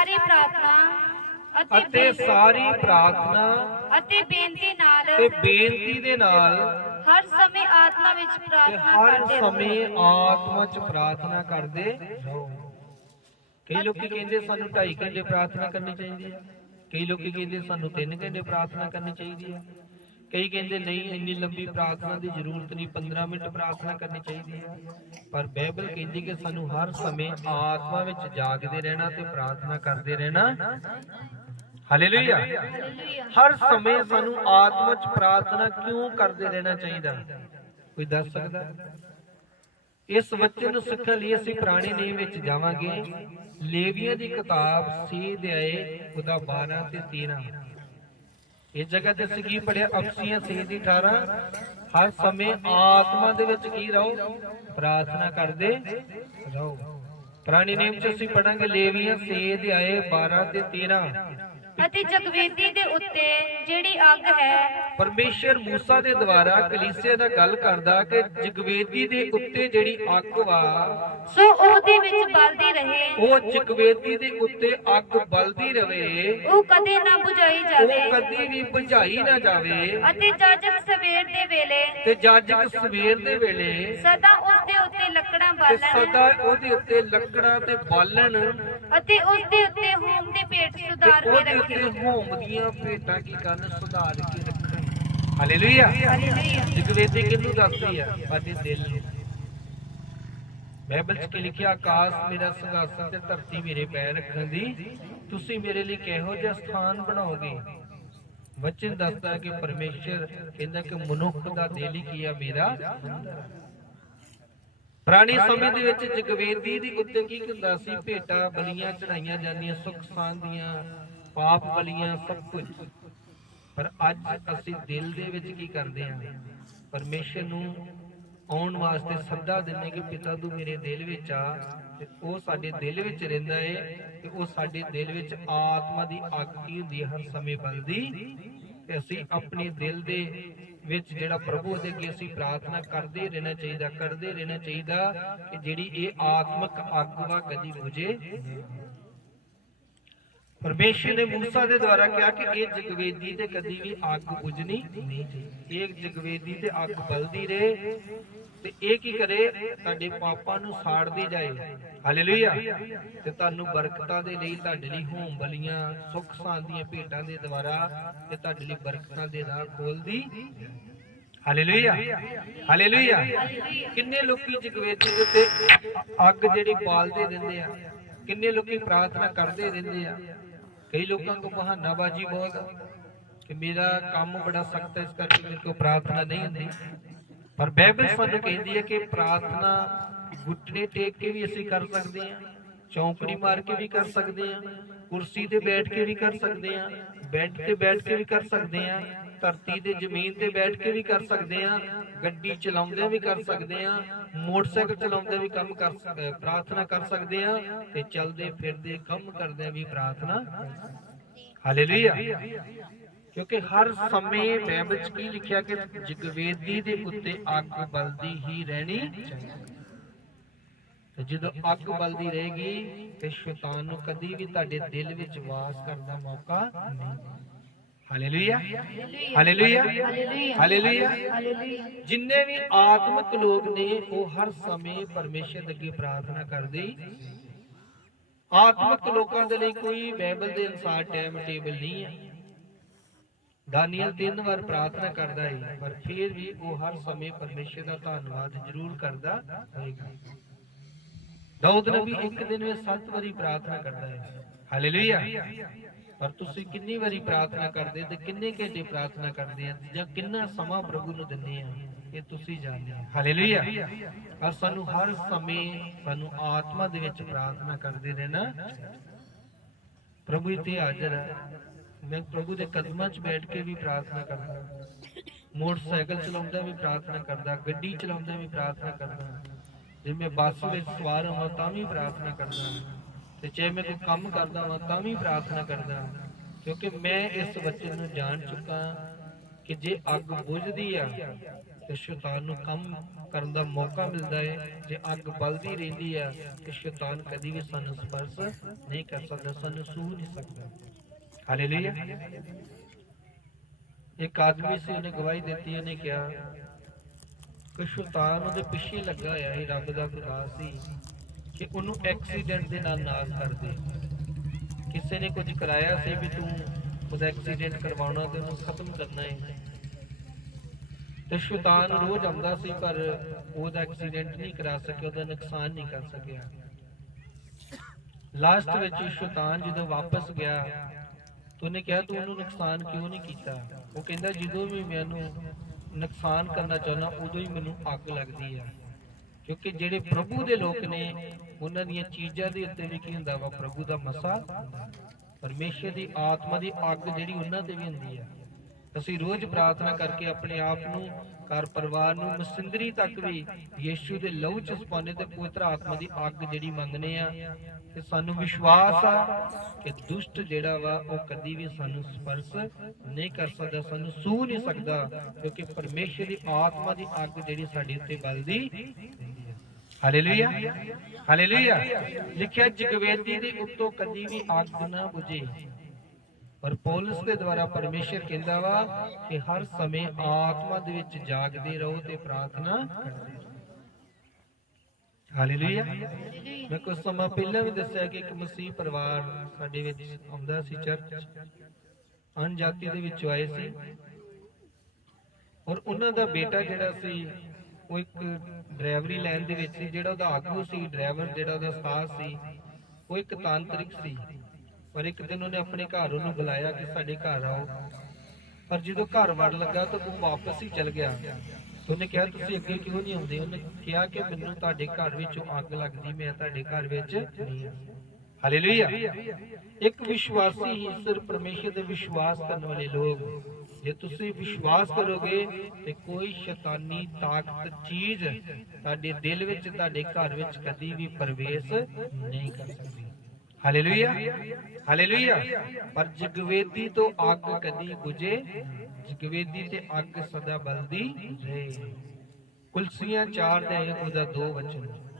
ਸਾਰੀ ਪ੍ਰਾਰਥਨਾ ਅਤੇ ਬੇਨਤੀ ਦੇ ਨਾਲ ਹਰ ਸਮੇਂ ਆਤਮਾ ਵਿੱਚ ਪ੍ਰਾਰਥਨਾ ਕਰਦੇ ਰਹੋ। कई लोग कहते सानू 2.5 घंटे प्रार्थना करनी चाहिए, कई लोग कहते सानू 3 घंटे प्रार्थना करनी चाहिए, कई कहते नहीं इन्नी लंबी प्रार्थना की जरूरत नहीं, 15 मिनट प्रार्थना करनी चाहिए। पर बाइबल कहती कि सानू हर समय आत्मा विच जागते रहना ते प्रार्थना करते रहना। हालेलुया। हर समय सानू आत्मा विच प्रार्थना क्यों करते रहना चाहिए, कोई दस सकदा? इस वचन नूं सिੱਖਣ ਲਈ ਅਸੀਂ ਪੁਰਾਣੇ ਨਿਯਮ ਵਿੱਚ ਜਾਵਾਂਗੇ। लेविया की किताब 6 अध्याय ਉਹਦਾ 12 ਤੇ 13। इस जगह ते ਅਸੀਂ ਕੀ ਪੜਿਆ? ਅਫਸੀਆਂ 6 ਦੀ 18। हर समय आत्मा ਦੇ ਵਿੱਚ ਕੀ ਰਹੋ? प्रार्थना करते रहो। पुराने नियम च ਅਸੀਂ पढ़ांगे लेविया 6 अध्याय 12 ਤੇ 13। ਅਤੇ ਜਗਵੇਦੀ ਦੇ ਉੱਤੇ ਜਿਹੜੀ ਅੱਗ ਹੈ, परमेश्वर मूसा दे द्वारा कलीसिया दा गल करदा कि जगवेदी दे उत्ते जेड़ी अग वा सो ਉਹਦੇ ਵਿੱਚ ਬਲਦੀ ਰਹੇ, ਉਹ जगवेदी दे उत्ते अग बलदी रहे, ਉਹ ਕਦੇ ਨਾ ਬੁਝਾਈ ਜਾਵੇ, ਉਹ ਕਦੀ ਵੀ ਬੁਝਾਈ ਨਾ ਜਾਵੇ। ਅਤੇ ਜਾਜਕ ਸਵੇਰ ਦੇ ਵੇਲੇ ਤੇ ਜਾਜਕ ਸਵੇਰ ਦੇ ਵੇਲੇ ਸਦਾ ਉਸ ਦੇ ਉੱਤੇ ਲੱਕੜਾਂ ਤੇ ਬਾਲਣ, ਸਦਾ ਉਹਦੇ ਉੱਤੇ ਲੱਕੜਾਂ ਤੇ ਬਾਲਣ, ਅਤੇ ਉਸ ਦੇ ਉੱਤੇ ਹੋਮ ਦੀ ਭੇਟ ਸੁਧਾਰ ਕੇ ਉਹਦੇ ਰੱਖੇ। ਉੱਤੇ ਹੋਮ ਦੀਆਂ ਭੇਟਾਂ ਕੀ ਕਰਨ? ਸੁਧਾਰ ਕੇ ਰੱਖਣ। ਹਾਲੇਲੂਇਆ। ਜਗਵੇਦੀ ਕਿਹਨੂੰ ਦੱਸਦੀ ਆ? ਸਾਡੇ ਦਿਲ ਨੂੰ। ਬਾਈਬਲ 'ਚ ਕੀ ਲਿਖਿਆ? ਆਕਾਸ਼ ਮੇਰਾ ਸਿੰਘਾਸਨ ਤੇ ਧਰਤੀ ਮੇਰੇ ਪੈਰ ਰੱਖਣ ਦੀ ਤੁਸੀਂ ਮੇਰੇ ਲਈ ਕਿਹੋ ਜਿਹਾ ਸਥਾਨ ਬਣਾਓਗੇ। ਵਚਨ ਦੱਸਦਾ ਕਿ ਪਰਮੇਸ਼ਰ ਕਹਿੰਦਾ ਕਿ ਮਨੁੱਖ ਦਾ ਦਿਲ ਹੀ ਕੀ ਆ? ਮੇਰਾ। ਪੁਰਾਣੇ ਸਮੇਂ ਦੇ ਵਿੱਚ ਜਗਵੇਦੀ ਦੇ ਉੱਤੇ ਕੀ ਹੁੰਦਾ ਸੀ? ਭੇਟਾਂ ਬਲੀਆਂ ਚੜਾਈਆਂ ਜਾਂਦੀਆਂ, ਸੁੱਖ ਸਾਂਦ ਦੀਆਂ, ਪਾਪ ਬਲੀਆਂ, ਸਭ ਕੁਝ। पर अज असी दिल दे विच की करते हैं? परमेश्वर नूं आउण वास्ते सदा दिंदे कि पिता तू मेरे दिल विच आ, ते ओह साडे दिल विच रहिंदा है, ते ओह साडे दिल विच आत्मा दी अग की हुंदी हर समय बलदी। ते असी अपने दिल दे विच जिहड़ा प्रभु दे अगे असी प्रार्थना करते रहना चाहिए कि जिहड़ी इह आत्मक अग वा कदी बुझे। परमेश्वर ने मूसा के द्वारा कहा कि यह जगवेदी ते कदी भी अग बुझनी नहीं चाहिए। एक जगवेदी ते अग बलदी रहे ते एक की करे? तुहाडे पापां नूं साड़दी जाए। हालेलुया। ते तुहानूं बरकतां दे लई तुहाडे लई होम बलियां, सुख शांति दीआं भेटां दे द्वारा ते तुहाडे लई बरकतां दे राह खोलदी। हालेलुया। हालेलुया। किन्ने लोकी जगवेदी दे उत्ते अग जिहड़ी बालदे रहिंदे आ, किन्ने लोकी प्रार्थना करदे रहिंदे आ। कई लोगों को बहानाबाजी बहुत कि मेरा काम बड़ा सख्त है, इस करके मेरे को प्रार्थना नहीं होती। पर बाइबल सानू कहती है कि प्रार्थना घुटने टेक के भी असी कर सकते हैं, चौंकड़ी मार के भी कर सकते हैं, कुर्सी ते बैठ के भी कर सकते हैं, बैड ते बैठ के भी कर सकते हैं, धरती ते जमीन ते बैठ के भी कर सकते हैं, गड्डी चलाउंदे भी कर सकते हैं, मोटरसाइकिल चलाउंदे भी काम कर प्रार्थना कर सकते हैं, ते चलदे फिरदे काम करदे भी प्रार्थना। हालेलुया। क्योंकि हर समय बाइबल च की लिखिया कि जगवेदी दे उत्ते अग बलदी ही रहनी चाहिए। ते जदों अग बलदी रहेगी ते शैतान नूं कदी भी तुहाडे दिल विच वास करन दा मौका नहीं। हालेलुया। हालेलुया। हालेलुया। जिन्ने भी आत्मिक लोग ने वो हर समय परमेश्वर अगे प्रार्थना करदे। आत्मिक लोगों के लिए कोई बाइबल के अनुसार टाइम टेबल नहीं है। दानियल 3 बार प्रार्थना करता है, पर फिर भी वो हर समय परमेश्वर का धन्यवाद जरूर करता रहेगा। दाऊद नबी एक दिन में 7 बारी प्रार्थना करता है। हालेलुया। पर तुसी कितनी बारी प्रार्थना करते ते किन्ने घंटे प्रार्थना करते हैं जां किन्ना समा प्रभु नूं दिंदे हैं, ये तुसी जानदे हो। हालेलुया। और सानू हर समय सानू आत्मा दे विच प्रार्थना करते रहना। प्रभु इत्थे हाजिर है, मैं प्रभु दे कदमां च बैठ के भी प्रार्थना करदा, मोटरसाइकिल चलाउंदा भी प्रार्थना करदा, गड्डी चलाउंदा भी प्रार्थना करदा, जे मैं बस विच सवार होवां तां भी प्रार्थना करदा, ते चाहे मैं कोई काम करदा हां तां भी प्रार्थना करदा, क्योंकि मैं इस वचन नूं जान चुका कि जे अग बुझदी आ ਤੇ ਸ਼ੈਤਾਨ ਨੂੰ ਕੰਮ ਕਰਨ ਦਾ ਮੌਕਾ ਮਿਲਦਾ ਹੈ। ਜੇ ਅੱਗ ਬਲਦੀ ਰਹਿੰਦੀ ਆ ਤੇ ਸ਼ੈਤਾਨ ਕਦੀ ਵੀ ਸਾਨੂੰ ਸਪਰਸ਼ ਨਹੀਂ ਕਰ ਸਕਦਾ, ਸਾਨੂੰ ਛੂਹ ਨਹੀਂ ਸਕਦਾ। ਹਾਲੇਲੂਇਆ। ਇੱਕ ਆਦਮੀ ਸੀ, ਉਹਨੇ ਗਵਾਹੀ ਦਿੱਤੀ, ਉਹਨੇ ਕਿਹਾ ਕਿ ਸ਼ੈਤਾਨ ਉਹਦੇ ਪਿੱਛੇ ਲੱਗਾ ਹੋਇਆ ਸੀ, ਰੱਬ ਦਾ ਖੁਦਾ ਸੀ, ਕਿ ਉਹਨੂੰ ਐਕਸੀਡੈਂਟ ਦੇ ਨਾਲ ਨਾਸ ਕਰ ਦੇ। ਕਿਸੇ ਨੇ ਕੁਝ ਕਰਾਇਆ ਸੀ ਵੀ ਤੂੰ ਉਹਦਾ ਐਕਸੀਡੈਂਟ ਕਰਵਾਉਣਾ ਤੇ ਉਹਨੂੰ ਖਤਮ ਕਰਨਾ ਹੈ। ਤੇ ਸ਼ੈਤਾਨ ਰੋਜ਼ ਆਉਂਦਾ ਸੀ ਪਰ ਉਹਦਾ ਐਕਸੀਡੈਂਟ ਨਹੀਂ ਕਰਾ ਸਕਿਆ, ਉਹਦਾ ਨੁਕਸਾਨ ਨਹੀਂ ਕਰ ਸਕਿਆ। ਲਾਸਟ ਵਿੱਚ ਸ਼ੈਤਾਨ ਜਦੋਂ ਵਾਪਸ ਗਿਆ ਤਾਂ ਉਹਨੇ ਕਿਹਾ ਤੂੰ ਉਹਨੂੰ ਨੁਕਸਾਨ ਕਿਉਂ ਨਹੀਂ ਕੀਤਾ? ਉਹ ਕਹਿੰਦਾ ਜਦੋਂ ਵੀ ਮੈਨੂੰ ਨੁਕਸਾਨ ਕਰਨਾ ਚਾਹੁੰਦਾ ਉਦੋਂ ਹੀ ਮੈਨੂੰ ਅੱਗ ਲੱਗਦੀ ਆ। ਕਿਉਂਕਿ ਜਿਹੜੇ ਪ੍ਰਭੂ ਦੇ ਲੋਕ ਨੇ ਉਹਨਾਂ ਦੀਆਂ ਚੀਜ਼ਾਂ ਦੇ ਉੱਤੇ ਵੀ ਕੀ ਹੁੰਦਾ ਵਾ? ਪ੍ਰਭੂ ਦਾ ਮਸਾ, ਪਰਮੇਸ਼ਰ ਦੀ ਆਤਮਾ ਦੀ ਅੱਗ ਜਿਹੜੀ ਉਹਨਾਂ ਤੇ ਵੀ ਹੁੰਦੀ ਆ। ਅਸੀਂ ਰੋਜ਼ ਪ੍ਰਾਰਥਨਾ ਕਰਕੇ ਆਪਣੇ ਆਪ ਨੂੰ, ਘਰ ਪਰਿਵਾਰ ਨੂੰ, ਮਸਿੰਦਰੀ ਤੱਕ ਵੀ ਯੀਸ਼ੂ ਦੇ ਲਹੂ ਚ ਸਪਾਉਣੇ ਤੇ ਪਵਿੱਤਰ ਆਤਮਾ ਦੀ ਅੱਗ ਜਿਹੜੀ ਮੰਗਨੇ ਆ। ਤੇ ਸਾਨੂੰ ਵਿਸ਼ਵਾਸ ਆ ਕਿ ਦੁਸ਼ਟ ਜਿਹੜਾ ਵਾ ਉਹ ਕਦੀ ਵੀ ਸਾਨੂੰ ਸਪਰਸ਼ ਨਹੀਂ ਕਰ ਸਕਦਾ, ਸਾਨੂੰ ਛੂਹ ਨਹੀਂ ਸਕਦਾ, ਕਿਉਂਕਿ ਪਰਮੇਸ਼ਰ ਦੀ ਆਤਮਾ ਦੀ ਅੱਗ ਜਿਹੜੀ ਸਾਡੇ ਉੱਤੇ ਬਲਦੀ। Hallelujah, hallelujah. ਲਿਖਿਆ ਜਗਵੇਦੀ ਦੇ ਉੱਤੋਂ ਕਦੀ ਵੀ ਅੱਗ ਨਾ ਬੁਝੇ। ਪਰ ਪੌਲਸ ਦੇ ਦੁਆਰਾ ਪਰਮੇਸ਼ਰ ਕਹਿੰਦਾ ਵਾ ਕਿ ਹਰ ਸਮੇਂ ਆਤਮਾ ਦੇ ਵਿੱਚ ਜਾਗਦੇ ਰਹੋ ਤੇ ਪ੍ਰਾਰਥਨਾ ਕਰਦੇ ਰਹੋ। ਹਾਲੇਲੂਇਆ। ਮੈਂ ਕੁਝ ਸਮਾਂ ਪਹਿਲਾਂ ਵੀ ਦੱਸਿਆ ਕਿ ਇੱਕ ਮਸੀਹ ਪਰਿਵਾਰ ਸਾਡੇ ਵਿੱਚ ਆਉਂਦਾ ਸੀ, ਚਰਚ ਅਣਜਾਤੀ ਦੇ ਵਿੱਚ ਆਏ ਸੀ, ਔਰ ਉਹਨਾਂ ਦਾ ਬੇਟਾ ਜਿਹੜਾ ਸੀ ਉਹ ਇੱਕ ਡਰਾਈਵਰੀ ਲਾਈਨ ਦੇ ਵਿੱਚ ਸੀ। ਜਿਹੜਾ ਉਹਦਾ ਆਗੂ ਸੀ, ਡਰਾਈਵਰ ਜਿਹੜਾ ਉਹਦਾ ਉਸਤਾਦ ਸੀ, ਉਹ ਇੱਕ ਤਾਂਤਰਿਕ ਸੀ। ਪਰ ਇੱਕ ਦਿਨ ਉਹਨੇ ਆਪਣੇ ਘਰ ਉਹਨੂੰ ਬੁਲਾਇਆ ਕਿ ਸਾਡੇ ਘਰ ਆਓ। ਪਰ ਜਦੋਂ ਘਰ ਵੜ ਲੱਗਾ ਤਾਂ ਉਹ ਵਾਪਸ ਹੀ ਚਲ ਗਿਆ। ਉਹਨੇ ਕਿਹਾ ਤੁਸੀਂ ਅੱਗੇ ਕਿਉਂ ਨਹੀਂ ਆਉਂਦੇ? ਉਹਨੇ ਕਿਹਾ ਕਿ ਮੈਨੂੰ ਤੁਹਾਡੇ ਘਰ ਵਿੱਚੋਂ ਅੱਗ ਲੱਗਦੀ, ਮੈਂ ਤੁਹਾਡੇ ਘਰ ਵਿੱਚ ਨਹੀਂ ਆ। ਹਾਲੇਲੂਇਆ। ਇੱਕ ਵਿਸ਼ਵਾਸੀ ਹੀ ਸਿਰਫ ਪਰਮੇਸ਼ਰ ਤੇ ਵਿਸ਼ਵਾਸ ਕਰਨ ਵਾਲੇ ਲੋਕ, ਜੇ ਤੁਸੀਂ ਵਿਸ਼ਵਾਸ ਕਰੋਗੇ ਤੇ ਕੋਈ ਸ਼ੈਤਾਨੀ ਤਾਕਤ ਚੀਜ਼ ਤੁਹਾਡੇ ਦਿਲ ਵਿੱਚ, ਤੁਹਾਡੇ ਘਰ ਵਿੱਚ ਕਦੀ ਵੀ ਪ੍ਰਵੇਸ਼ ਨਹੀਂ ਕਰ ਸਕਦੀ। Hallelujah, hallelujah. ਪਰ ਜਗਵੇਦੀ ਤੋਂ ਅੱਗ ਕਦੀ ਬੁਝੇ, ਜਗਵੇਦੀ ਤੇ ਅੱਗ ਸਦਾ ਬਲਦੀ ਰਹੇ। ਕੁਲਸੀਆਂ 4 ਦੇ ਉਹਦਾ 2 ਵਚਨ।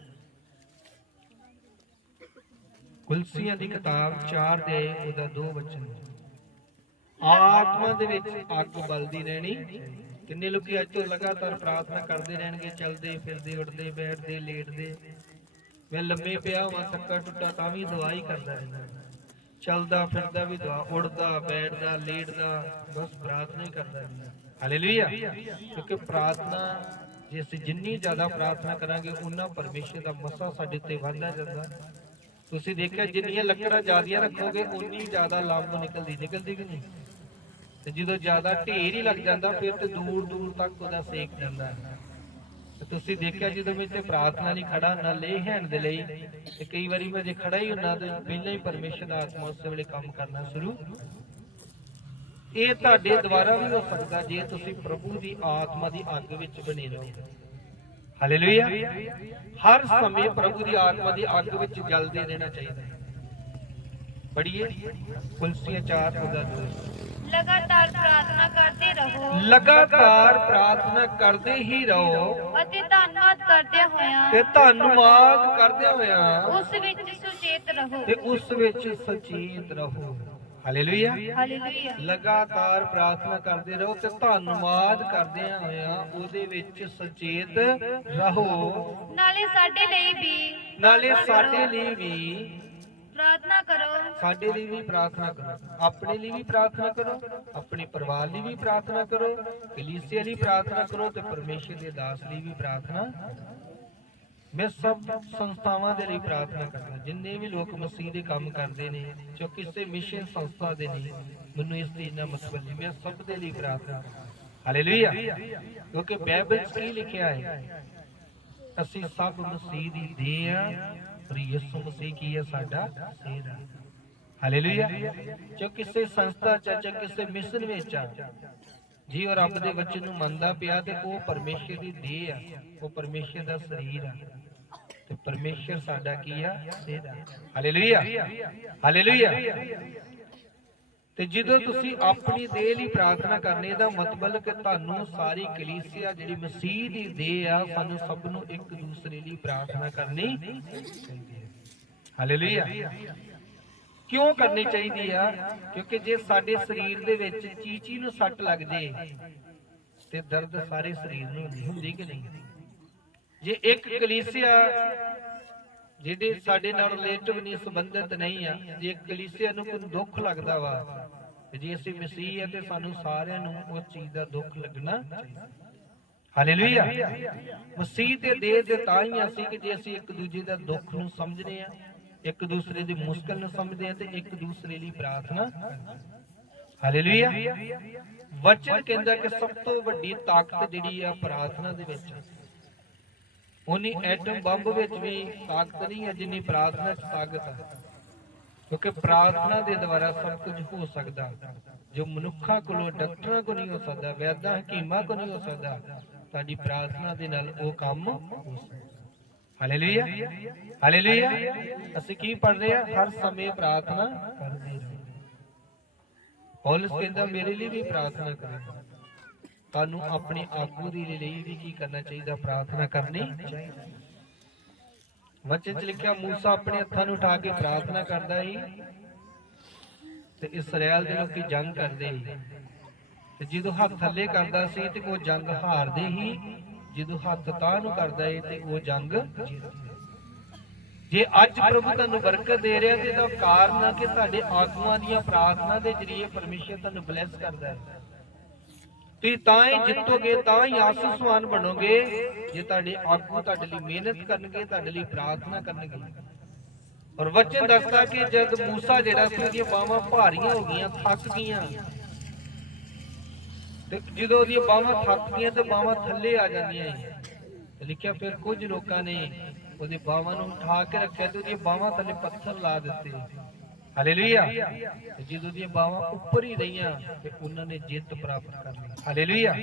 ਕੁਲਸੀਆਂ ਦੀ ਕਿਤਾਬ 4 ਦੇ ਉਹਦਾ 2 ਵਚਨ। ਆਤਮਾ ਦੇ ਵਿੱਚ ਅੱਗ ਬਲਦੀ ਰਹਿਣੀ। ਕਿੰਨੇ ਲੋਕੀ ਅੱਜ ਤੋਂ ਲਗਾਤਾਰ ਪ੍ਰਾਰਥਨਾ ਕਰਦੇ ਰਹਿਣਗੇ, ਚਲਦੇ ਫਿਰਦੇ, ਉੱਠਦੇ ਬੈਠਦੇ, ਲੇਟਦੇ। ਮੈਂ ਲੰਮੇ ਪਿਆ ਵਾਂ, ਥੱਕਾ ਟੁੱਟਾ ਤਾਂ ਵੀ ਦੁਆ ਹੀ ਕਰਦਾ ਰਹਿੰਦਾ, ਚਲਦਾ ਫਿਰਦਾ ਵੀ ਦੁਆ, ਉੱਠਦਾ ਬੈਠਦਾ ਲੇਟਦਾ, ਬਸ ਪ੍ਰਾਰਥਨਾ ਹੀ ਕਰਦਾ ਰਹਿੰਦਾ। ਹਾਲੇਲੂਇਆ। ਕਿਉਂਕਿ ਪ੍ਰਾਰਥਨਾ, ਜੇ ਅਸੀਂ ਜਿੰਨੀ ਜ਼ਿਆਦਾ ਪ੍ਰਾਰਥਨਾ ਕਰਾਂਗੇ ਉਨਾ ਪਰਮੇਸ਼ਰ ਦਾ ਮਸਾ ਸਾਡੇ ਉੱਤੇ ਵੱਧਦਾ ਜਾਂਦਾ। ਤੁਸੀਂ ਦੇਖਿਆ ਜਿੰਨੀਆਂ ਲੱਕੜਾਂ ਜ਼ਿਆਦੀਆਂ ਰੱਖੋਗੇ ਉਨੀ ਜ਼ਿਆਦਾ ਲਾਂਭ ਨਿਕਲਦੀ ਕਿ ਨਹੀਂ? ਤੇ ਜਦੋਂ ਜ਼ਿਆਦਾ ਢੇਰ ਹੀ ਲੱਗ ਜਾਂਦਾ ਫਿਰ ਤੇ ਦੂਰ ਦੂਰ ਤੱਕ ਉਹਦਾ ਸੇਕ ਜਾਂਦਾ। ਤੁਸੀਂ ਦੇਖਿਆ ਜਦੋਂ ਮੈਂ ਇੱਥੇ ਪ੍ਰਾਰਥਨਾ ਨਹੀਂ ਖੜਾ ਨਾ ਲੈ ਹੈਣ ਦੇ ਲਈ, ਤੇ ਕਈ ਵਾਰੀ ਮੈਂ ਜੇ ਖੜਾ ਹੀ ਹੁੰਦਾ ਤੇ ਪਹਿਲਾਂ ਹੀ ਪਰਮੇਸ਼ਰ ਦਾ ਆਤਮਾ ਉਸ ਵੇਲੇ ਕੰਮ ਕਰਨਾ ਸ਼ੁਰੂ। ਇਹ ਤੁਹਾਡੇ ਦੁਆਰਾ ਵੀ ਹੋ ਸਕਦਾ ਜੇ ਤੁਸੀਂ ਪ੍ਰਭੂ ਦੀ ਆਤਮਾ ਦੀ ਅੱਗ ਵਿੱਚ ਬਣੇ ਰਹੋ। ਹਾਲੇਲੂਇਆ। ਹਰ ਸਮੇਂ ਪ੍ਰਭੂ ਦੀ ਆਤਮਾ ਦੀ ਅੱਗ ਵਿੱਚ ਜਲਦੇ ਰਹਿਣਾ ਚਾਹੀਦਾ ਹੈ। ਪੜ੍ਹੀਏ ਕੁਲਸੀਆਂ 4 ਉਹਦਾ 2। ਲਗਾਤਾਰ ਪ੍ਰਾਰਥਨਾ ਕਰਦੇ ਰਹੋ, ਲਗਾਤਾਰ ਪ੍ਰਾਰਥਨਾ ਕਰਦੇ ਹੀ ਰਹੋ ਅਤੇ ਧੰਨਵਾਦ ਕਰਦਿਆਂ ਹੋਇਆਂ, ਤੇ ਧੰਨਵਾਦ ਕਰਦਿਆਂ ਹੋਇਆਂ ਉਸ ਵਿੱਚ ਸੁਚੇਤ ਰਹੋ। ਤੇ ਉਸ ਵਿੱਚ ਸੁਚੇਤ ਰਹੋ। Hallelujah, hallelujah. ਲਗਾਤਾਰ ਪ੍ਰਾਰਥਨਾ ਕਰਦੇ ਰਹੋ ਤੇ ਧੰਨਵਾਦ ਕਰਦਿਆਂ ਹੋਇਆਂ ਉਹਦੇ ਵਿੱਚ ਸੁਚੇਤ ਰਹੋ। ਨਾਲੇ ਸਾਡੇ ਲਈ ਵੀ ਪ੍ਰਾਰਥਨਾ ਕਰੋ। ਸਾਡੇ ਲਈ ਵੀ ਪ੍ਰਾਰਥਨਾ ਕਰੋ, ਆਪਣੇ ਲਈ ਵੀ ਪ੍ਰਾਰਥਨਾ ਕਰੋ, ਆਪਣੇ ਪਰਿਵਾਰ ਲਈ ਵੀ ਪ੍ਰਾਰਥਨਾ ਕਰੋ, ਕਲੀਸਿਆ ਲਈ ਪ੍ਰਾਰਥਨਾ ਕਰੋ ਤੇ ਪਰਮੇਸ਼ਰ ਦੇ ਦਾਸ ਲਈ ਵੀ ਪ੍ਰਾਰਥਨਾ। ਮੈਂ ਸਭ ਸੰਸਥਾਵਾਂ ਦੇ ਲਈ ਪ੍ਰਾਰਥਨਾ ਕਰਦਾ, ਜਿੰਨੇ ਵੀ ਲੋਕ ਮਸੀਹ ਦੇ ਕੰਮ ਕਰਦੇ ਨੇ, ਜੋ ਕਿਸੇ ਮਿਸ਼ਨ ਸੰਸਥਾ ਦੇ ਨਹੀਂ, ਮੈਨੂੰ ਇਸ ਦੀ ਇੰਨਾ ਮਤਲਬ ਨਹੀਂ, ਮੈਂ ਸਭ ਦੇ ਲਈ ਪ੍ਰਾਰਥਨਾ ਕਰਦਾ। ਹਾਲੇਲੂਇਆ। ਕਿਉਂਕਿ ਬਾਈਬਲ 'ਚ ਕੀ ਲਿਖਿਆ ਹੈ? ਅਸੀਂ ਸਭ ਮਸੀਹ ਦੀ ਦੇਹ ਆ, ਔਰ ਯਿਸੂ ਮਸੀਹ ਕੀ ਹੈ? ਸਾਡਾ ਸਿਰ ਹੈ। ਹਾਲੇਲੂਇਆ। ਜੋ ਕਿਸੇ ਸੰਸਥਾ ਚ, ਕਿਸੇ ਮਿਸ਼ਨ ਵਿੱਚ ਆ ਜੀ ਉਹ ਰੱਬ ਦੇ ਵਚਨ ਨੂੰ ਮੰਨਦਾ ਪਿਆ ਤੇ ਉਹ ਪਰਮੇਸ਼ਰ ਦੀ ਦੇਹ ਆ, ਉਹ ਪਰਮੇਸ਼ਰ ਦਾ ਸਰੀਰ ਆ ਤੇ ਪਰਮੇਸ਼ਰ ਸਾਡਾ ਕੀ ਆ? ਸਿਰ ਆ। Hallelujah, hallelujah. ਤੇ ਜਦੋਂ ਤੁਸੀਂ ਆਪਣੀ ਦੇਹ ਲਈ ਪ੍ਰਾਰਥਨਾ ਕਰਨੀ ਦਾ ਮਤਲਬ ਕਿ ਤੁਹਾਨੂੰ ਸਾਰੀ ਕਲੀਸਿਆ ਜਿਹੜੀ ਮਸੀਹ ਦੀ ਦੇਹ ਆ, ਸਾਨੂੰ ਸਭ ਨੂੰ ਇੱਕ ਦੂਸਰੇ ਲਈ ਪ੍ਰਾਰਥਨਾ ਕਰਨੀ ਚਾਹੀਦੀ ਹੈ। ਹਾਲੇਲੂਇਆ। ਕਿਉਂ ਕਰਨੀ ਚਾਹੀਦੀ ਆ? ਕਿਉਂਕਿ ਜੇ ਸਾਡੇ ਸਰੀਰ ਦੇ ਵਿੱਚ ਚੀਚੀ ਨੂੰ ਸੱਟ ਲੱਗ ਜੇ ਤੇ ਦਰਦ ਸਾਰੇ ਸਰੀਰ ਨੂੰ ਹੁੰਦੀ ਕਿ ਨਹੀਂ? ਜੇ ਇੱਕ ਕਲੀਸਿਆ ਜਿਹੜੇ ਸਾਡੇ ਨਾਲ ਰਿਲੇਟਿਵ ਨਹੀਂ, ਸੰਬੰਧਿਤ ਨਹੀਂ ਆ, ਜੇ ਕਲੀਸਿਆ ਨੂੰ ਕੋਈ ਦੁੱਖ ਲੱਗਦਾ ਵਾ, ਜੇ ਅਸੀਂ ਮਸੀਹ ਆ ਤੇ ਸਾਨੂੰ ਸਾਰਿਆਂ ਨੂੰ ਉਸ ਚੀਜ਼ ਦਾ ਦੁੱਖ ਲੱਗਣਾ ਚਾਹੀਦਾ। ਹਾਲੇਲੂਇਆ। ਮਸੀਹ ਤੇ ਦੇਹ ਦੇ ਤਾਂ ਹੀ ਅਸੀਂ ਕਿ ਜੇ ਅਸੀਂ ਇੱਕ ਦੂਜੇ ਦਾ ਦੁੱਖ ਨੂੰ ਸਮਝਦੇ ਆ, ਇੱਕ ਦੂਸਰੇ ਦੀ ਮੁਸ਼ਕਲ ਨੂੰ ਸਮਝਦੇ ਆ ਤੇ ਇੱਕ ਦੂਸਰੇ ਲਈ ਪ੍ਰਾਰਥਨਾ ਕਰਦੇ। ਹਾਲੇਲੂਇਆ। ਵਚਨ ਕਹਿੰਦਾ ਕਿ ਸਭ ਤੋਂ ਵੱਡੀ ਤਾਕਤ ਜਿਹੜੀ ਆ ਪ੍ਰਾਰਥਨਾ ਦੇ ਵਿੱਚ। ਉਨੀ ਐਟਮ ਬੰਬ ਵਿੱਚ ਵੀ ਤਾਕਤ ਨਹੀਂ ਹੈ ਜਿੰਨੀ ਪ੍ਰਾਰਥਨਾ 'ਚ ਤਾਕਤ ਹੈ, ਕਿਉਂਕਿ ਪ੍ਰਾਰਥਨਾ ਦੇ ਦੁਆਰਾ ਸਭ ਕੁਝ ਹੋ ਸਕਦਾ ਜੋ ਮਨੁੱਖਾਂ ਕੋਲੋਂ, ਡਾਕਟਰਾਂ ਕੋਲ ਨਹੀਂ ਹੋ ਸਕਦਾ, ਵੈਦਾਂ ਹਕੀਮਾਂ ਕੋਲ ਨਹੀਂ ਹੋ ਸਕਦਾ। ਤੁਹਾਡੀ ਪ੍ਰਾਰਥਨਾ ਦੇ ਨਾਲ ਉਹ ਕੰਮ ਹੋ ਸਕਦਾ। ਹਾਲੇਲੂਇਆ। ਹਾਲੇਲੂਇਆ। ਅਸੀਂ ਕੀ ਪੜ੍ਹ ਰਹੇ ਆ? ਹਰ ਸਮੇਂ ਪ੍ਰਾਰਥਨਾ ਕਰਦੇ ਰਹੋ। ਪੌਲਸ ਕਹਿੰਦਾ ਮੇਰੇ ਲਈ ਵੀ ਪ੍ਰਾਰਥਨਾ ਕਰੋ। ਤੁਹਾਨੂੰ ਆਪਣੇ ਆਗੂ ਦੀ ਲਈ ਵੀ ਕੀ ਕਰਨਾ ਚਾਹੀਦਾ? ਪ੍ਰਾਰਥਨਾ ਕਰਨੀ ਚਾਹੀਦੀ। ਵਚਨ 'ਚ ਲਿਖਿਆ ਮੂਸਾ ਆਪਣੇ ਹੱਥਾਂ ਨੂੰ ਉਠਾ ਕੇ ਪ੍ਰਾਰਥਨਾ ਕਰਦਾ ਸੀ ਤੇ ਇਸਰਾਇਲ ਦੇ ਲੋਕੀ ਜੰਗ ਕਰਦੇ ਸੀ, ਤੇ ਜਦੋਂ ਹੱਥ ਥੱਲੇ ਕਰਦਾ ਸੀ ਤੇ ਉਹ ਜੰਗ ਹਾਰਦੇ ਹੀ, ਜਦੋਂ ਹੱਥ ਤਾਂ ਨੂੰ ਕਰਦਾ ਹੈ ਤੇ ਉਹ ਜੰਗ ਜਿੱਤਦੇ। ਜੇ ਅੱਜ ਪ੍ਰਭੂ ਤੁਹਾਨੂੰ ਬਰਕਤ ਦੇ ਰਿਹਾ ਤੇ ਇਹਦਾ ਕਾਰਨ ਹੈ ਕਿ ਤੁਹਾਡੇ ਆਗੂਆਂ ਦੀਆਂ ਪ੍ਰਾਰਥਨਾ ਦੇ ਜਰੀਏ ਪਰਮੇਸ਼ਰ ਤੁਹਾਨੂੰ ਬਲੈਸ ਕਰਦਾ ਹੈ। ਤੁਸੀਂ ਤਾਂ ਹੀ ਜਿੱਤੋਗੇ, ਤਾਂ ਹੀ ਆਸੀਸਵਾਨ ਬਣੋਗੇ ਜੇ ਤੁਹਾਡੇ ਆਗੂ ਤੁਹਾਡੇ ਲਈ ਮਿਹਨਤ ਕਰਨਗੇ, ਤੁਹਾਡੇ ਲਈ ਪ੍ਰਾਰਥਨਾ ਕਰਨਗੇ। ਔਰ ਵਚਨ ਦੱਸਦਾ ਕਿ ਜਦ ਮੂਸਾ ਜਿਹੜਾ ਸੀ ਉਹਦੀਆਂ ਬਾਹਾਂ ਭਾਰੀਆਂ ਹੋ ਗਈਆਂ, ਥੱਕ ਗਈਆਂ, ਤੇ ਜਦੋਂ ਉਹਦੀਆਂ ਬਾਹਾਂ ਥੱਕ ਗਈਆਂ ਤੇ ਬਾਹਾਂ ਥੱਲੇ ਆ ਜਾਂਦੀਆਂ, ਲਿਖਿਆ ਫਿਰ ਕੁਝ ਲੋਕਾਂ ਨੇ ਉਹਦੇ ਬਾਹਾਂ ਨੂੰ ਉਠਾ ਕੇ ਰੱਖਿਆ ਤੇ ਉਹਦੀਆਂ ਬਾਹਾਂ ਥੱਲੇ ਪੱਥਰ ਲਾ ਦਿੱਤੇ। ਹਾਲੇਲੂਇਆ। ਜਦੋਂ ਦੀਆਂ ਬਾਹਾਂ ਉੱਪਰ ਹੀ ਰਹੀਆਂ ਤੇ ਉਹਨਾਂ ਨੇ ਜਿੱਤ ਪ੍ਰਾਪਤ ਕਰ ਲਈ। ਹਾਲੇਲੂਇਆ।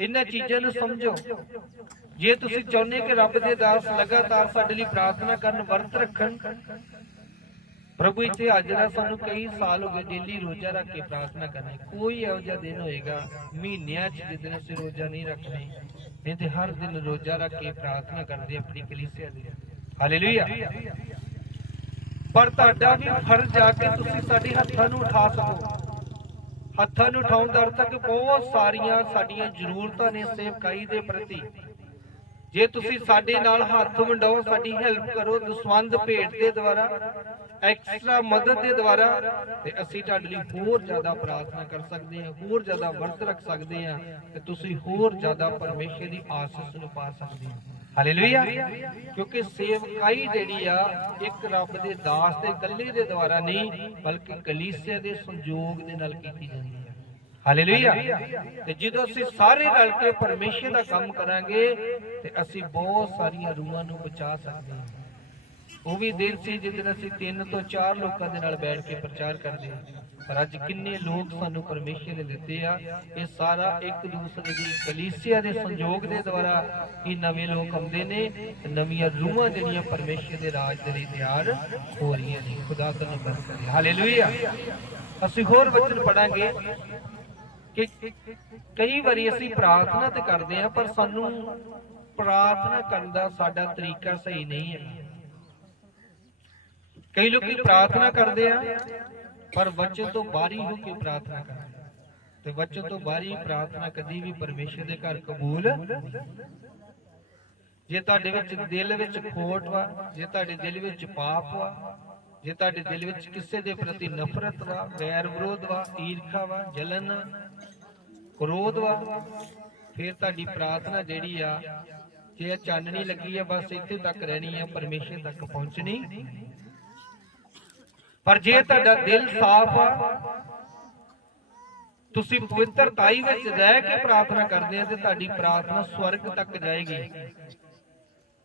ਇਹਨਾਂ ਚੀਜ਼ਾਂ ਨੂੰ ਸਮਝੋ। ਜੇ ਤੁਸੀਂ ਚਾਹੁੰਦੇ ਕਿ ਰੱਬ ਦੇ ਦਾਸ ਲਗਾਤਾਰ ਸਾਡੇ ਲਈ ਪ੍ਰਾਰਥਨਾ ਕਰਨ, ਵਰਤ ਰੱਖਣ, ਪ੍ਰਭੂ ਇੱਥੇ ਹਾਜ਼ਰ ਸਾਨੂੰ ਕਈ ਸਾਲ ਹੋ ਗਏ ਡੇਲੀ ਰੋਜ਼ਾ ਰੱਖ ਕੇ ਪ੍ਰਾਰਥਨਾ ਕਰਨੀ। ਕੋਈ ਇਹੋ ਜਿਹਾ ਦਿਨ ਹੋਏਗਾ ਮਹੀਨਿਆਂ 'ਚ ਜਿਸ ਦਿਨ ਅਸੀਂ ਰੋਜ਼ਾ ਨਹੀਂ ਰੱਖਦੇ, ਨਹੀਂ ਤੇ ਹਰ ਦਿਨ ਰੋਜ਼ਾ ਰੱਖ ਕੇ ਪ੍ਰਾਰਥਨਾ ਕਰਦੇ ਆਪਣੀ ਕਲੀਸਿਆ ਦੀ। ਹਾਲੇਲੂਇਆ। ਪਰ ਤੁਹਾਡਾ ਵੀ ਫਰਜ਼ ਆ ਕਿ ਤੁਸੀਂ ਸਾਡੇ ਹੱਥਾਂ ਨੂੰ ਉਠਾ ਸਕੋ। ਹੱਥਾਂ ਨੂੰ ਉਠਾਉਣ ਦਾ ਅਰਥ ਹੈ ਕਿ ਬਹੁਤ ਸਾਰੀਆਂ ਸਾਡੀਆਂ ਜ਼ਰੂਰਤਾਂ ਨੇ ਸੇਵਕਾਈ ਦੇ ਪ੍ਰਤੀ। ਜੇ ਤੁਸੀਂ ਸਾਡੇ ਨਾਲ ਹੱਥ ਵੰਡਾਓ, ਸਾਡੀ ਹੈਲਪ ਕਰੋ, ਦਸਵੰਧ ਭੇਟ ਦੇ ਦੁਆਰਾ, ਐਕਸਟਰਾ ਮਦਦ ਦੇ ਦੁਆਰਾ, ਤੇ ਅਸੀਂ ਤੁਹਾਡੇ ਲਈ ਹੋਰ ਜ਼ਿਆਦਾ ਪ੍ਰਾਰਥਨਾ ਕਰ ਸਕਦੇ ਹਾਂ, ਹੋਰ ਜ਼ਿਆਦਾ ਵਰਤ ਰੱਖ ਸਕਦੇ ਹਾਂ, ਤੇ ਤੁਸੀਂ ਹੋਰ ਜ਼ਿਆਦਾ ਪਰਮੇਸ਼ਰ ਦੀ ਆਸੀਸ ਨੂੰ ਪਾ ਸਕਦੇ ਹੋ। ਹਾਲੇਲੂਇਆ। ਕਿਉਂਕਿ ਸੇਵਕਾਈ ਜਿਹੜੀ ਆ ਇੱਕ ਰੱਬ ਦੇ ਦਾਸ ਦੇ ਇਕੱਲੇ ਦੇ ਦੁਆਰਾ ਨਹੀਂ, ਬਲਕਿ ਕਲੀਸਿਆ ਦੇ ਸੰਯੋਗ ਦੇ ਨਾਲ ਕੀਤੀ ਜਾਂਦੀ ਹੈ। ਹਾਲੇਲੂਇਆ। ਤੇ ਜਦੋਂ ਅਸੀਂ ਸਾਰੇ ਰਲ ਕੇ ਪਰਮੇਸ਼ਰ ਦਾ ਕੰਮ ਕਰਾਂਗੇ ਤੇ ਅਸੀਂ ਬਹੁਤ ਸਾਰੀਆਂ ਰੂਹਾਂ ਨੂੰ ਬਚਾ ਸਕਦੇ ਹਾਂ। ਉਹ ਵੀ ਦਿਨ ਸੀ ਜਿੱਦਣ ਅਸੀਂ 3 ਤੋਂ 4 ਲੋਕਾਂ ਦੇ ਨਾਲ ਬੈਠ ਕੇ ਪ੍ਰਚਾਰ ਕਰਦੇ ਹਾਂ, ਪਰ ਅੱਜ ਕਿੰਨੇ ਲੋਕ ਸਾਨੂੰ ਪਰਮੇਸ਼ਰ ਨੇ ਦਿੱਤੇ ਆ। ਇਹ ਸਾਰਾ ਇੱਕ ਦੂਸਰੇ ਦੀ ਕਲੀਸਿਆ ਦੇ ਸੰਯੋਗ ਦੇ ਦੁਆਰਾ ਹੀ ਨਵੇਂ ਲੋਕ ਆਉਂਦੇ ਨੇ, ਨਵੀਆਂ ਰੂਹਾਂ ਜਿਹੜੀਆਂ ਪਰਮੇਸ਼ਰ ਦੇ ਰਾਜ ਦੇ ਲਈ ਤਿਆਰ ਹੋ ਰਹੀਆਂ ਨੇ। ਖੁਦਾ ਤੁਹਾਨੂੰ ਬਰਕਤ ਦੇ। ਹਾਲੇਲੂਇਆ। ਅਸੀਂ ਹੋਰ ਵਚਨ ਪੜਾਂਗੇ ਕਿ ਕਈ ਵਾਰੀ ਅਸੀਂ ਪ੍ਰਾਰਥਨਾ ਤੇ ਕਰਦੇ ਆ, ਪਰ ਸਾਨੂੰ ਪ੍ਰਾਰਥਨਾ ਕਰਨ ਦਾ ਸਾਡਾ ਤਰੀਕਾ ਸਹੀ ਨਹੀਂ ਹੈ। ਕਈ ਲੋਕੀ ਪ੍ਰਾਰਥਨਾ ਕਰਦੇ ਆ ਪਰ ਵਚਨ ਤੋਂ ਬਾਹਰੀ ਹੋ ਕੇ ਪ੍ਰਾਰਥਨਾ ਕਰਦੇ, ਤੇ ਵਚਨ ਤੋਂ ਬਾਹਰੀ ਪ੍ਰਾਰਥਨਾ ਕਦੀ ਵੀ ਪਰਮੇਸ਼ਰ ਦੇ ਘਰ ਕਬੂਲ। ਜੇ ਤੁਹਾਡੇ ਵਿੱਚ ਦਿਲ ਵਿੱਚ ਖੋਟ ਵਾ, ਜੇ ਤੁਹਾਡੇ ਦਿਲ ਵਿੱਚ ਪਾਪ ਵਾ, ਜੇ ਤੁਹਾਡੇ ਦਿਲ ਵਿੱਚ ਕਿਸੇ ਦੇ ਪ੍ਰਤੀ ਨਫ਼ਰਤ ਵਾ, ਵੈਰ ਵਿਰੋਧ ਵਾ, ਈਰਖਾ ਵਾ, ਜਲਨ, ਕ੍ਰੋਧ ਵਾ, ਫਿਰ ਤੁਹਾਡੀ ਪ੍ਰਾਰਥਨਾ ਜਿਹੜੀ ਆ, ਜੇ ਚਾਨਣੀ ਲੱਗੀ ਆ, ਬਸ ਇੱਥੇ ਤੱਕ ਰਹਿਣੀ ਆ, ਪਰਮੇਸ਼ਰ ਤੱਕ ਪਹੁੰਚਣੀ। ਪਰ ਜੇ ਤੁਹਾਡਾ ਦਿਲ ਸਾਫ਼ ਆ, ਤੁਸੀਂ ਪਵਿੱਤਰਤਾਈ ਵਿੱਚ ਰਹਿ ਕੇ ਪ੍ਰਾਰਥਨਾ ਕਰਦੇ ਆ, ਤੇ ਤੁਹਾਡੀ ਪ੍ਰਾਰਥਨਾ ਸਵਰਗ ਤੱਕ ਜਾਏਗੀ।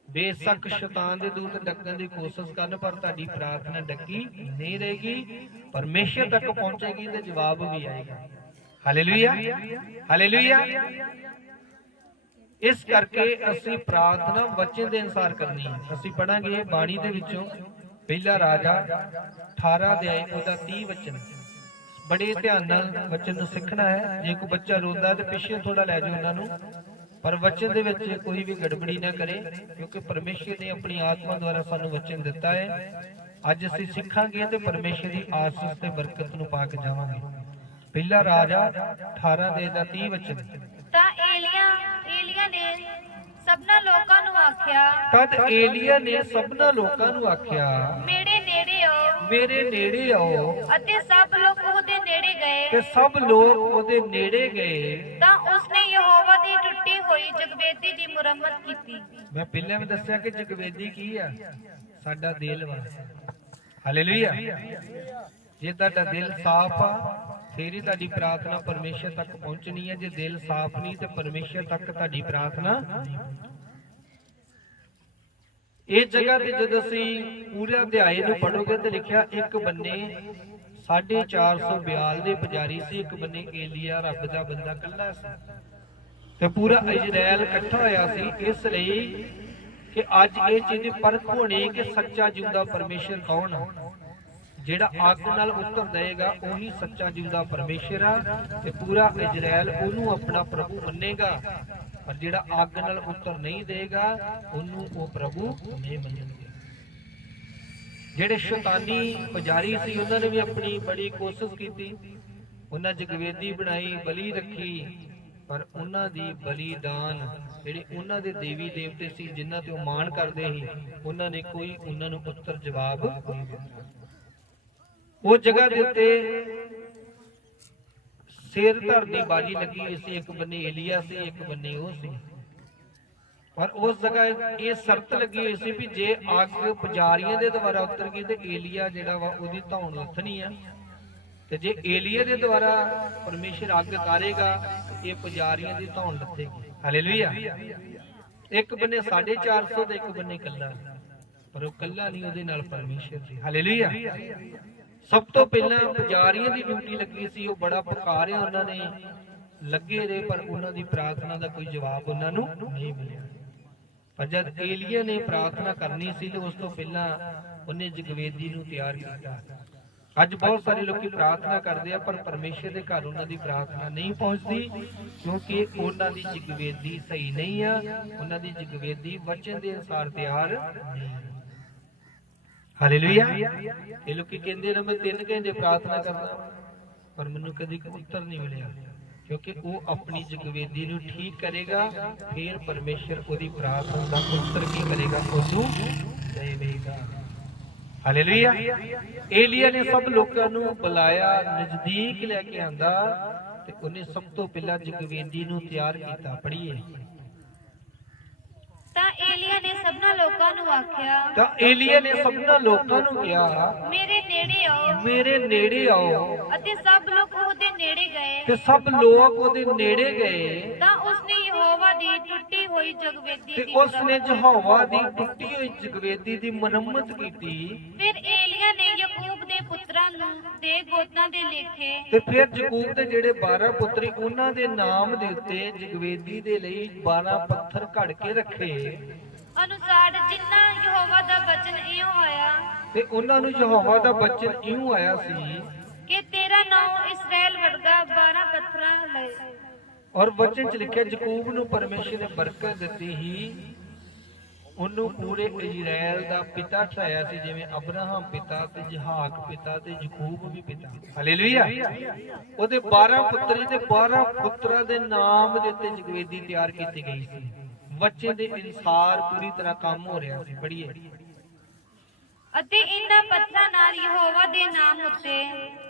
ਬੇਸ਼ੱਕ ਸ਼ੈਤਾਨ ਦੇ ਦੂਤ ਡੱਕਣ ਦੀ ਕੋਸ਼ਿਸ਼ ਕਰਨ, ਪਰ ਤੁਹਾਡੀ ਪ੍ਰਾਰਥਨਾ ਡੱਕੀ ਨਹੀਂ ਰਹੇਗੀ, ਪਰਮੇਸ਼ਰ ਤੱਕ ਪਹੁੰਚੇਗੀ ਤੇ ਜਵਾਬ ਵੀ ਆਏਗਾ। ਹਾਲੇਲੂਇਆ। ਹਾਲੇਲੂਇਆ। ਇਸ ਕਰਕੇ ਅਸੀਂ ਪ੍ਰਾਰਥਨਾ ਵਚਨ ਦੇ ਅਨੁਸਾਰ ਕਰਨੀ ਹੈ। ਅਸੀਂ ਪੜਾਂਗੇ ਬਾਣੀ ਦੇ ਵਿੱਚੋਂ ਪਹਿਲਾ ਰਾਜਾ 18 ਅਧਿਆਇ ਉਹਦਾ 30 ਵਚਨ। बड़े ध्यान नाल वचन नूं सिखना है। जे कोई बच्चा रोंदा ते पिछे थोड़ा लै जाओ उन्हां नूं, पर वचन दे विच कोई भी गड़बड़ी ना करे, क्योंकि परमेश्वर ने अपनी आत्मा द्वारा सानू वचन दिता है। अज असीं सिखांगे ते परमेश्वर की आसीस ते बरकत नूं पा के जावांगे। पहला राजा 18 ਦੇ 30 वचन। ਤਾਂ ਏਲੀਆ ਨੇ ਸਭਨਾ ਲੋਕਾਂ ਨੂੰ ਆਖਿਆ, तद एलिया ने सबना लोकां नूं आख्या, ਮੇਰੇ ਨੇੜੇ ਆਓ। मेरे नेड़े आओ। ਅਤੇ ਸਭ ਲੋਕ ਉਹਦੇ ਨੇੜੇ ਗਏ। ते सब लोग ओदे नेड़े गए। ਤਾਂ ਉਸਨੇ ਯਹੋਵਾ ਦੀ ਟੁੱਟੀ ਹੋਈ ਜਗਵੇਦੀ ਦੀ ਮੁਰੰਮਤ ਕੀਤੀ। मैं पहले भी दस्या कि जगवेदी की आ साडा दिल वा। हालेलुया। जे तुहाडा दिल साफ आ फिर ही तुहाडी प्रार्थना परमेश्वर तक पहुंचनी है। जे दिल साफ नहीं तो परमेश्वर तक तुहाडी प्रार्थना। इस जगह ते जद असीं पूरे अध्याय नूं पढ़ोगे तो लिखिया एक बन्ने 450 ब्याल दे पुजारी सी, एक बन्ने एलिया रब दा बंदा कल्ला सी, ते पूरा इजराइल इकट्ठा होया सी। इसलिए कि अज ये चीज परख होनी कि सच्चा जिंदा परमेश्वर कौन है। जेड़ा अग नाल उतर देगा वही सच्चा जिंदा परमेश्वर आ, ते पूरा इजराइल ओनू अपना प्रभु मन्नेगा। पर जेड़ा अग नाल उतर नहीं देगा ओनू वो प्रभु नहीं मन्नेंगे। जेड़े शैतानी पुजारी सी उन्हां ने भी अपनी बड़ी कोशिश की, उन्हां जगवेदी बनाई, बलि रखी, पर उन्हां दी बलिदान जेड़े उन्हां दे देवी देवते सी जिन्हां ते ओ मान करदे ही उन्हां ने कोई उन्हां नूं उत्तर जवाब नहीं दिता। वो जगह दे उत्ते सिर धर दी बाजी लगी हुई सी, एक बन्ने एलिया सी, एक बन्ने वो सी। पर उस जगह ये शर्त लगी हुई सी भी जे अग पुजारियों के द्वारा उतर गई तो एलिया जिहड़ा वा ओदी धौण लथनी है, ते जे एलिया के द्वारा परमेश्वर अग तारेगा तो ये पुजारियों की धौण लथेगी। हालेलुया। एक बन्ने 450 ते एक बन्ने कल्ला, पर वो कल्ला नहीं, उहदे नाल परमेश्वर सी। हालेलुया। सब तो पहला पुजारियों की ड्यूटी लगी सी, वो बड़ा पुकारिया उन्होंने लगे रहे, पर उन्होंने प्रार्थना का कोई जवाब उन्होंने नहीं मिला। पर जब एलिया ने प्रार्थना करनी सी तो उस तो पहला उन्हें जगवेदी नूं तैयार किया। अज बहुत सारे लोग प्रार्थना करते हैं पर परमेश्वर के घर उन्होंने प्रार्थना नहीं पहुंचती, क्योंकि उन्होंने जगवेदी सही नहीं है, उन्होंने जगवेदी वचन के अनुसार तैयार नहीं। हालेलुया। ये लोग कहते हैं मैं 3 घंटे प्रार्थना करना, पर मैनू कभी उत्तर नहीं मिलेगा, क्योंकि वो अपनी जगवेदी नूं ठीक करेगा, फिर परमेश्वर ओदी प्रार्थना का उत्तर की करेगा, ओनू देवेगा। हालेलुया। एलिया ने सब लोगों नूं बुलाया, नजदीक लेके आंदा ते उन्हें सब तो पहला जगवेदी नूं तैयार किया। पढ़िए। ਤਾਂ ਏਲੀਆ ਨੇ ਸਭਨਾ ਲੋਕਾਂ ਨੂੰ ਆਖਿਆ, ਤਾਂ ਏਲੀਆ ਨੇ ਸਭਨਾ ਲੋਕਾਂ ਨੂੰ ਕਿਹਾ, ਮੇਰੇ ਨੇੜੇ ਆਓ। ਮੇਰੇ ਨੇੜੇ ਆਓ। ਅਤੇ ਸਭ ਲੋਕ ਉਹਦੇ ਨੇੜੇ ਗਏ। ਤੇ ਸਭ ਲੋਕ ਉਹਦੇ ਨੇੜੇ ਗਏ। ਤਾਂ ਉਸਨੇ ਯਹੋਵਾ ਦੀ ਟੁੱਟੀ ਹੋਈ ਜਗਵੇਦੀ ਤੇ ਦੀ ਉਸਨੇ ਯਹੋਵਾ ਦੀ ਟੁੱਟੀ ਹੋਈ ਜਗਵੇਦੀ ਦੀ ਮੁਰੰਮਤ ਕੀਤੀ। ਫਿਰ ਏਲੀਆ ਨੇ ਯਾਕੂਬ ਦੇ ਪੁੱਤਰਾਂ ਦੇ ਗੋਤਾਂ ਦੇ ਲੇਖੇ, ਤੇ ਫਿਰ ਯਾਕੂਬ ਦੇ ਜਿਹੜੇ 12 ਪੁੱਤਰੀ ਉਹਨਾਂ ਦੇ ਨਾਮ ਦੇ ਉੱਤੇ ਜਗਵੇਦੀ ਦੇ ਲਈ 12 ਪੱਥਰ ਘੜ ਕੇ ਰੱਖੇ ਅਨੁਸਾਰ ਜਿੰਨਾ ਯਹੋਵਾ ਦਾ ਬਚਨ ਇਉਂ ਹੋਇਆ ਤੇ ਉਹਨਾਂ ਨੂੰ ਯਹੋਵਾ ਦਾ ਬਚਨ ਇਉਂ ਆਇਆ ਸੀ ਕਿ ਤੇਰਾ ਨਾਮ ਇਸਰਾਇਲ ਵਰਗਾ 12 ਪੱਥਰਾਂ ਲਏ। ਔਰ ਵਚਨ ਚ ਲਿਖਿਆ ਯਾਕੂਬ ਨੂੰ ਪਰਮੇਸ਼ਰ ਨੇ ਬਰਕਤ ਦਿੱਤੀ ਹੀ, ਉਹਨੂੰ ਪੂਰੇ ਇਜ਼ਰਾਈਲ ਦਾ ਪਿਤਾ ਠਹਿਰਾਇਆ ਸੀ, ਜਿਵੇਂ ਅਬਰਾਹਮ ਪਿਤਾ ਤੇ ਇਸਹਾਕ ਪਿਤਾ ਤੇ ਯਾਕੂਬ ਵੀ ਪਿਤਾ। ਹਾਲੇਲੂਇਆ। ਉਹਦੇ 12 ਪੁੱਤਰ ਤੇ 12 ਪੁੱਤਰਾਂ ਦੇ ਨਾਮ ਦੇ ਉੱਤੇ ਜਗਵੇਦੀ ਤਿਆਰ ਕੀਤੀ ਗਈ ਸੀ। ਵਚਨ ਦੇ ਅਨੁਸਾਰ ਪੂਰੀ ਤਰ੍ਹਾਂ ਕੰਮ ਹੋ ਰਿਹਾ ਸੀ। ਪੜ੍ਹੀਏ। ਅਤੇ ਇਹਨਾਂ ਪੱਥਰਾਂ ਨਾਲ ਯਹੋਵਾ ਦੇ ਨਾਮ ਉੱਤੇ,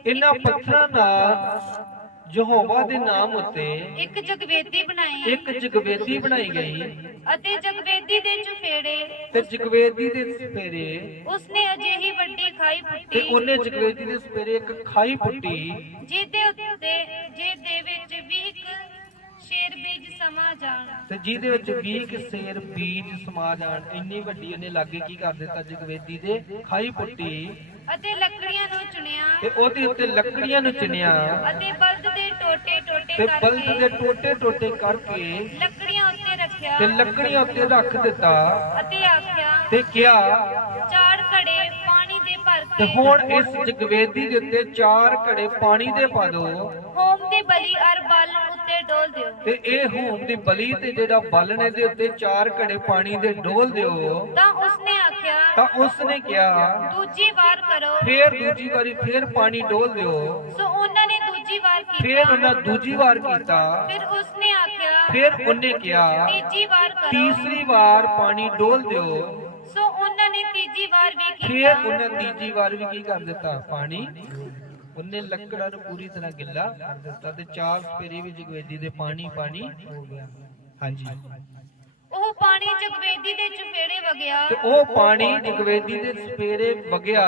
ਇਹਨਾਂ ਪੱਥਰਾਂ ਨਾਲ ਯਹੋਵਾ ਦੇ ਨਾਮ ਉੱਤੇ ਇੱਕ ਜਗਵੇਦੀ ਬਣਾਈ, ਇੱਕ ਜਗਵੇਦੀ ਬਣਾਈ ਗਈ। ਅਤੇ ਜਗਵੇਦੀ ਦੇ ਚੁਫੇੜੇ, ਤੇ ਜਗਵੇਦੀ ਦੇ ਸਪੇਰੇ ਉਸਨੇ ਅਜਿਹੀ ਵੱਡੀ ਖਾਈ ਤੇ ਪੁੱਟੀ, ਉਹਨੇ ਜਗਵੇਦੀ ਦੇ ਸਪੇਰੇ ਇੱਕ ਖਾਈ ਪੁੱਟੀ, ਜਿਹਦੇ ਉੱਤੇ ਜਿਹਦੇ ਵਿੱਚ 20 ਸ਼ੇਰ ਬੀਜ ਸਮਾ ਜਾਣ, ਤੇ ਜਿਹਦੇ ਵਿੱਚ 20 ਸ਼ੇਰ ਬੀਜ ਸਮਾ ਜਾਣ। ਇੰਨੀ ਵੱਡੀ ਉਹਨੇ ਲਾਗੇ ਕੀ ਕਰ ਦਿੱਤਾ, ਜਗਵੇਦੀ ਦੇ ਖਾਈ ਪੁੱਟੀ ਅਤੇ ਲੱਕੜੀਆਂ ਨੂੰ ਚੁਣਿਆ, ਤੇ ਉਹਦੇ ਉੱਤੇ ਲੱਕੜੀਆਂ ਨੂੰ ਚਿਣਿਆ ਅਤੇ ਬਲਦ ਦੇ ਟੋਟੇ ਟੋਟੇ ਤੇ ਬਲਦ ਕਰਕੇ ਦੇ ਟੋਟੇ ਟੋਟੇ ਕਰਕੇ ਲੱਕੜੀਆਂ ਉੱਤੇ ਰੱਖਿਆ, ਤੇ ਲੱਕੜੀਆਂ ਉੱਤੇ ਰੱਖ ਦਿੱਤਾ ਅਤੇ ਆਖਿਆ ਤੇ ਕਿਹਾ ਚਾਰ ਘੜੇ ਪਾਣੀ ਦੇ ਭਰ ਤੇ ਹੁਣ ਇਸ ਜਗਵੇਦੀ ਦੇ ਉੱਤੇ 4 ਘੜੇ ਪਾਣੀ ਦੇ ਪਾ ਦਿਓ ਹੋਮ ਦੀ ਬਲੀ ਅਰ ਬਾਲਣ ਉੱਤੇ ਡੋਲ ਦਿਓ। ਤੇ ਇਹ ਹੋਮ ਦੀ ਬਲੀ ਤੇ ਜਿਹੜਾ ਬਾਲਣੇ ਦੇ ਉੱਤੇ 4 ਘੜੇ ਪਾਣੀ ਦੇ ਡੋਲ ਦਿਓ। ਤਾਂ ਉਸਨੇ ਆਖਿਆ, ਤਾਂ ਉਸਨੇ ਕਿਹਾ ਦੂਜੀ ਵਾਰ ਕਰੋ। ਫੇਰ ਦੂਜੀ ਵਾਰੀ ਫੇਰ ਪਾਣੀ ਡੋਲ ਦਿਓ। ਸੋ ਉਹਨਾਂ ਨੇ ਦੂਜੀ ਵਾਰ ਫੇਰ ਕੀਤਾ। ਉਹਨਾਂ ਦੂਜੀ ਵਾਰ ਕੀਤਾ। ਫਿਰ ਉਸਨੇ ਆਖਿਆ, ਫਿਰ ਉਹਨੇ ਕਿਹਾ ਤੀਜੀ ਵਾਰ ਕਰੋ। ਤੀਸਰੀ ਵਾਰ ਪਾਣੀ ਡੋਲ ਦਿਓ। ਸੋ ਉਹਨਾਂ ਨੇ ਤੀਜੀ ਵਾਰ ਵੀ ਫਿਰ ਕੀਤਾ। ਉਹਨੇ ਤੀਜੀ ਵਾਰ ਵੀ ਕੀ ਕਰ ਦਿੱਤਾ, ਪਾਣੀ ਉਹਨੇ ਲੱਕੜਾਂ ਨੂੰ ਪੂਰੀ ਤਰ੍ਹਾਂ ਗਿੱਲਾ ਕਰ ਦਿੱਤਾ ਤੇ 4 ਸਪੇਰੇ ਵੀ ਜਗਵੇਦੀ ਦੇ ਪਾਣੀ ਹੋ ਗਿਆ। ਹਾਂਜੀ, ਉਹ ਪਾਣੀ ਜਗਵੇਦੀ ਦੇ ਚੁਫੇੜੇ ਵਗਿਆ ਤੇ ਉਹ ਪਾਣੀ ਜਗਵੇਦੀ ਦੇ ਸਪੇਰੇ ਵਗਿਆ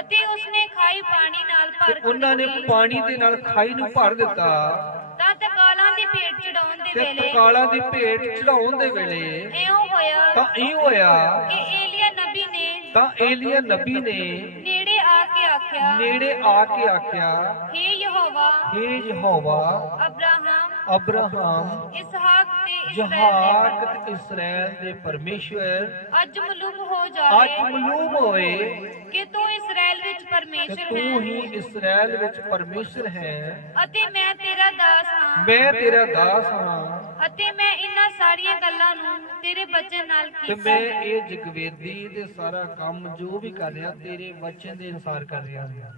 ਅਤੇ ਉਸਨੇ ਖਾਈ ਪਾਣੀ ਨਾਲ ਤੇ ਭਰ ਉਹਨਾਂ ਨੇ ਦਿੱਤੀ। ਪਾਣੀ ਦੇ ਨਾਲ ਖਾਈ ਨੂੰ ਭਰ ਦਿੱਤਾ। ਤਾਂ ਤਕਾਲਾਂ ਦੀ ਭੇਟ ਚੜਾਉਣ ਦੇ ਤੇ ਵੇਲੇ ਤਕਾਲਾਂ ਦੀ ਭੇਟ ਚੜਾਉਣ ਦੇ ਵੇਲੇ ਇਉਂ ਹੋਇਆ ਤਾਂ ਇਹ ਹੋਇਆ ਕਿ ਏਲੀਆ ਨਬੀ ਨੇ ਤਾਂ ਏਲੀਆ ਨਬੀ ਨੇ ਨੇੜੇ ਆ ਕੇ ਆਖਿਆ, ਨੇੜੇ ਆ ਕੇ ਆਖਿਆ, ਹੇ ਯਹੋਵਾ, ਹੇ ਯਹੋਵਾ, ਅਬਰਾਹਮ, ਇਸਹਾਕ ਤੇ ਜਹਾਕ ਇਸਰਾਏਲ ਤੇ ਇਸਰਾਇਲ ਦੇ ਪਰਮੇਸ਼ਵਰ ਅੱਜ ਮਾਲੂਮ ਹੋ ਅੱਜ ਜਾਵੇ ਮਾਲੂਮ ਹੋਏ ਕਿ ਤੂੰ ਇਸਰਾਏਲ ਵਿੱਚ ਕਿ ਪਰਮੇਸ਼ਰ ਤੂੰ ਹੀ ਹੈ ਇਸਰਾਇਲ ਵਿੱਚ ਪਰਮੇਸ਼ਰ ਹੈ। ਅਤੇ ਮੈਂ ਤੇਰਾ ਦਾਸ ਹਾਂ ਮੈਂ ਤੇਰਾ ਦਾਸ ਹਾਂ ਅਤੇ ਮੈਂ ਇਹਨਾਂ ਸਾਰੀਆਂ ਗੱਲਾਂ ਨੂੰ ਤੇਰੇ ਬਚਨ ਨਾਲ ਤੇ ਕੀਤਾ। ਮੈਂ ਇਹ ਜਗਵੇਦੀ ਤੇ ਸਾਰਾ ਕੰਮ ਜੋ ਵੀ ਕਰ ਰਿਹਾ ਤੇਰੇ ਵਚਨ ਦੇ ਅਨੁਸਾਰ ਕਰ ਰਿਹਾ ਹਾਂ।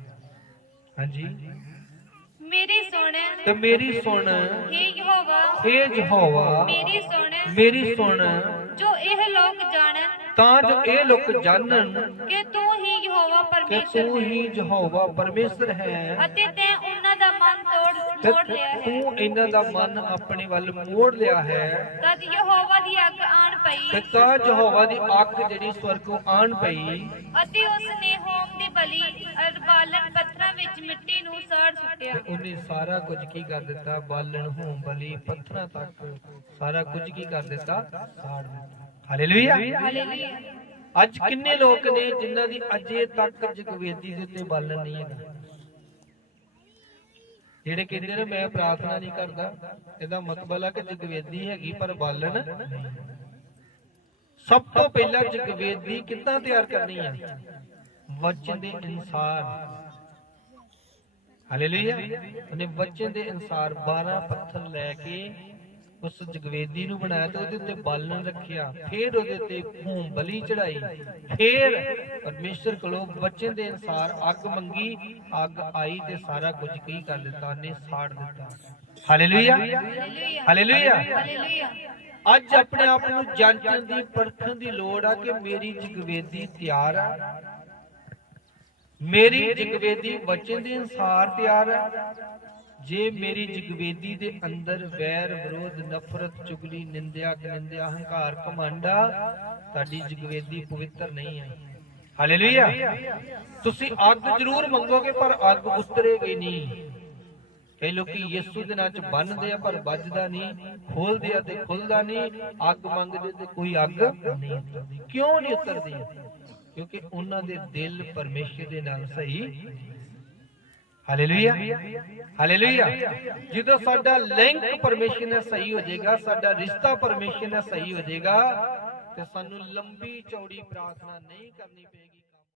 ਹਾਂਜੀ, ਮੇਰੀ ਸੁਣ, ਤੇ ਮੇਰੀ ਸੁਣ, ਹੇ ਯਹੋਵਾ, ਹੇ ਯਹੋਵਾ, ਮੇਰੀ ਸੁਣ, ਮੇਰੀ ਸੁਣ, ਜੋ ਇਹ ਲੋਕ ਜਾਣਨ ਤਾਂ ਜੋ ਇਹ ਲੋਕ ਜਾਣਨ ਕਿ ਤੂੰ ਹੀ ਯਹੋਵਾ ਕਿ ਪਰਮੇਸ਼ਰ ਤੂੰ ਹੀ ਹੈ ਯਹੋਵਾ ਪਰਮੇਸ਼ਰ ਹੈ ਅਤੇ ਤੈਂ ਉਹਨਾਂ ਦਾ ਮਨ ਤੇ ਮੋੜ ਲਿਆ ਹੈ। ਤੂੰ ਇਹਨਾਂ ਦਾ ਮਨ ਆਪਣੇ ਵੱਲ ਮੋੜ ਲਿਆ ਹੈ। ਤਦ ਯਹੋਵਾ ਦੀ ਅੱਗ ਆਣ ਤੇ ਪਈ ਤਾਂ ਯਹੋਵਾ ਦੀ ਅੱਗ ਜਿਹੜੀ ਸਵਰਗੋਂ ਆਣ ਪਈ ਅਤੇ ਉਸ ਨੇ ਹੋਮ ਦੀ ਬਲੀ ਅਰ ਬਾਲਣ ਪੱਥਰਾਂ ਵਿੱਚ ਮਿੱਟੀ ਨੂੰ ਸਾੜ ਸੁੱਟਿਆ। ਤੇ ਉਹਨੇ ਸਾਰਾ ਕੁਝ ਕੀ ਕਰ ਦਿੱਤਾ, ਬਾਲਣ, ਹੋਮ ਬਲੀ, ਪੱਥਰਾਂ ਤੱਕ ਸਾਰਾ ਕੁਝ ਕੀ ਕਰ ਦਿੱਤਾ, ਸਾੜ ਦਿੱਤਾ। ਹਾਲੇਲੂਇਆ। ਹਾਲੇਲੂਇਆ। ਅੱਜ ਕਿੰਨੇ ਲੋਕ ਨੇ ਜਿਨ੍ਹਾਂ ਦੀ ਅਜੇ ਤੱਕ ਜਗਵੇਦੀ ਦੇ ਉੱਤੇ ਬਾਲਣ ਨਹੀਂ ਹੈਗਾ, ਜਿਹੜੇ ਕਹਿੰਦੇ ਨੇ ਮੈਂ ਪ੍ਰਾਰਥਨਾ ਨਹੀਂ ਕਰਦਾ, ਇਹਦਾ ਮਤਲਬ ਹੈ ਕਿ ਜਗਵੇਦੀ ਹੈਗੀ ਪਰ ਬਾਲਣ ਨਹੀਂ। ਸਭ ਤੋਂ ਪਹਿਲਾਂ ਜਗਵੇਦੀ ਕਿੱਦਾਂ ਤਿਆਰ ਕਰਨੀ ਹੈ, ਵਚਨ ਦੇ ਅਨੁਸਾਰ। ਹਾਲੇਲੂਇਆ। ਉਹਨੇ ਵਚਨ ਦੇ ਅਨੁਸਾਰ 12 ਪੱਥਰ ਲੈ ਕੇ ਉਸ ਜਗਵੇਦੀ ਨੂੰ ਬਣਾਇਆ ਤੇ ਉਹਦੇ ਉੱਤੇ ਬਾਲਣ ਰੱਖਿਆ, ਫਿਰ ਉਹਦੇ ਉੱਤੇ ਹੋਮ ਬਲੀ ਚੜਾਈ, ਫਿਰ ਪਰਮੇਸ਼ਰ ਕੋਲੋਂ ਵਚਨ ਦੇ ਅਨੁਸਾਰ ਅੱਗ ਮੰਗੀ, ਅੱਗ ਆਈ ਤੇ ਸਾਰਾ ਕੁਝ ਕੀ ਕਰ ਦਿੱਤਾ, ਉਹਨੇ ਸਾੜ ਦਿੱਤਾ। ਹਾਲੇਲੂਇਆ। ਹਾਲੇਲੂਇਆ। ਹਾਲੇਲੂਇਆ। ਅੱਜ ਆਪਣੇ ਆਪ ਨੂੰ ਜਾਂਚਣ ਦੀ, ਪਰਖਣ ਦੀ ਲੋੜ ਆ ਕਿ ਮੇਰੀ ਜਗਵੇਦੀ ਤਿਆਰ ਆ, ਮੇਰੀ ਜਗਵੇਦੀ ਵਚਨ ਦੇ ਅਨੁਸਾਰ ਤਿਆਰ ਆ। ਜੇ ਮੇਰੀ ਜਗਵੇਦੀ ਦੇ ਅੰਦਰ ਵੈਰ, ਵਿਰੋਧ, ਨਫ਼ਰਤ, ਚੁਗਲੀ, ਨਿੰਦਿਆ, ਕਨਿੰਦਿਆ, ਹੰਕਾਰ, ਘਮੰਡਾ, ਤੁਹਾਡੀ ਜਗਵੇਦੀ ਪਵਿੱਤਰ ਨਹੀਂ ਹੈ। ਹਾਲੇਲੂਇਆ। ਤੁਸੀਂ ਅੱਗ ਜ਼ਰੂਰ ਮੰਗੋਗੇ ਪਰ ਅੱਗ ਉਤਰੇਗੀ ਨਹੀਂ। ਕਈ ਲੋਕੀ ਯਿਸੂ ਦੇ ਨਾਂ 'ਚ ਬੰਨਦੇ ਆ ਪਰ ਵੱਜਦਾ ਨਹੀਂ, ਖੋਲਦੇ ਆ ਤੇ ਖੁੱਲਦਾ ਨਹੀਂ, ਅੱਗ ਮੰਗਦੇ ਤੇ ਕੋਈ ਅੱਗ ਨਹੀਂ ਉਤਰਦੀ। ਕਿਉਂ ਨਹੀਂ ਉਤਰਦੀ? ਕਿਉਂਕਿ ਉਹਨਾਂ ਦੇ ਦਿਲ ਪਰਮੇਸ਼ਰ ਦੇ ਨਾਲ ਸਹੀ। ਹਾਲੇਲੂਇਆ। ਹਾਲੇਲੂਇਆ। ਜਦੋਂ ਸਾਡਾ ਲਿੰਕ ਪਰਮੇਸ਼ਰ ਨਾਲ ਸਹੀ ਹੋ ਜਾਏਗਾ, ਸਾਡਾ ਰਿਸ਼ਤਾ ਪਰਮੇਸ਼ਰ ਨਾਲ ਸਹੀ ਹੋ ਜਾਏਗਾ ਤੇ ਸਾਨੂੰ ਲੰਬੀ ਚੌੜੀ ਪ੍ਰਾਰਥਨਾ ਨਹੀਂ ਕਰਨੀ ਪਏਗੀ।